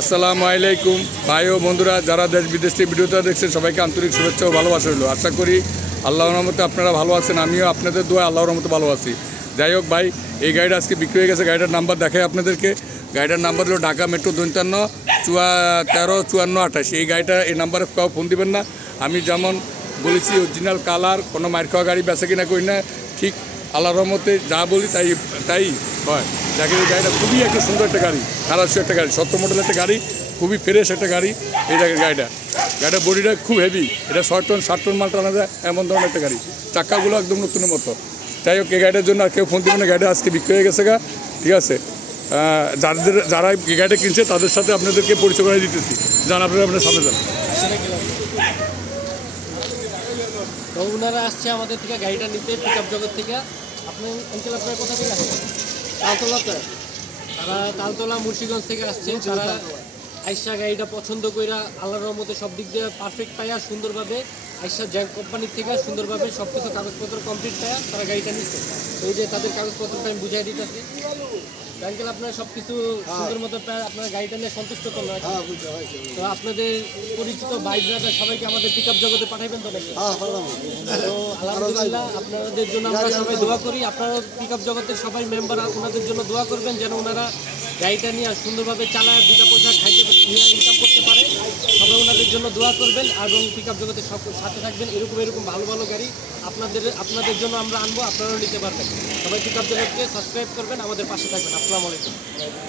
আসসালামু আলাইকুম। ভাই ও বন্ধুরা, যারা দেশ বিদেশ থেকে ভিডিওটা দেখছেন, সবাইকে আন্তরিক শুভেচ্ছা ও ভালোবাসা রইল। আশা করি আল্লাহর রহমতে আপনারা ভালো আছেন, আমিও আপনাদের দোয়া আল্লাহর রহমতে ভালো আছি। যাই হোক ভাই, এই গাড়িটা আজকে বিক্রি হয়ে গেছে, গাড়িটার নাম্বার দেখাই আপনাদেরকে। গাড়িটার নাম্বার হলো ঢাকা মেট্রো দন্তান্ন চুয়া তেরো চুয়ান্ন, আঠাশ। এই গাড়িটা, এই নাম্বারে কাউ ফোন দিবেন না। আমি যেমন বলেছি অরিজিনাল কালার কোনো মার খাওয়া গাড়ি বেচা কিনা করি না। ঠিক আল্লাহর রহমতে যা বলি তাই তাই হয়। এই গাড়িটা খুবই একটা সুন্দর একটা গাড়ি, খারাপসি একটা গাড়ি সত্তর মডেল একটা গাড়ি, খুবই ফ্রেশ একটা গাড়ি এই গাড়িটা। গাড়িটার বডিটা খুব হেভি এটা ছয় টন সাত টন মাল টানা যায়, এমন ধরনের একটা গাড়ি। চাক্কাগুলো একদম নতুনের মতো। যাই হোক, এই গাড়িটার জন্য আর কেউ ফোন দিবে না, গাড়িটা আজকে বিক্রি হয়ে গেছে গা, ঠিক আছে? যাদের, যারা এই গাড়িটা কিনছে, তাদের সাথে আপনাদেরকে পরিচয় করে দিতেছি। জান আপনারা আপনার সামনে যান। আমাদের থেকে, গাড়িটা নিতে পিক আপ জগৎ থেকে। আপনি অঞ্চল আপনার কোথা থেকে আসছেন তালতলাতে তারা তালতলা মুন্সিগঞ্জ থেকে আসছে। তারা আইসা গাড়িটা পছন্দ কইরা আল্লাহর রহমতে সব দিক দিয়ে পারফেক্ট পাইয়া সুন্দরভাবে আইসা জ্যাঙ্ক কোম্পানির থেকে সুন্দরভাবে সব কিছু কাগজপত্র কমপ্লিট পাইয়া তারা গাড়িটা নিচ্ছে এই যে তাদের কাগজপত্রটা আমি বুঝাই দিতেছি। ব্যাংকেল আপনারা সব কিছু সুন্দর মতো পায় আপনারা গাড়িটা নিয়ে সন্তুষ্ট তো তো আপনাদের পরিচিত বাইক ড্রাইভার সবাইকে আমাদের পিক আপ জগতে তো নাকি? তো আলহামদুলিল্লাহ আপনাদের জন্য আমরা সবাই দোয়া করি। আপনারা পিক আপ জগতের সবাই মেম্বার ওনাদের জন্য দোয়া করবেন যেন ওনারা গাড়িটা নিয়ে সুন্দরভাবে চালায় দুটা পয়সা খাইতে নিয়ে ইনকাম করতে পারে সবাই ওনাদের জন্য দোয়া করবেন এবং পিক আপ জগতে সাথে থাকবেন। এরকম এরকম ভালো ভালো গাড়ি আপনাদের আপনাদের জন্য আমরা আনব, আপনারাও নিতে পারবেন। সবাই পিক আপ জগতকে সাবস্ক্রাইব করবেন, আমাদের পাশে থাকবেন। আসসালামু আলাইকুম।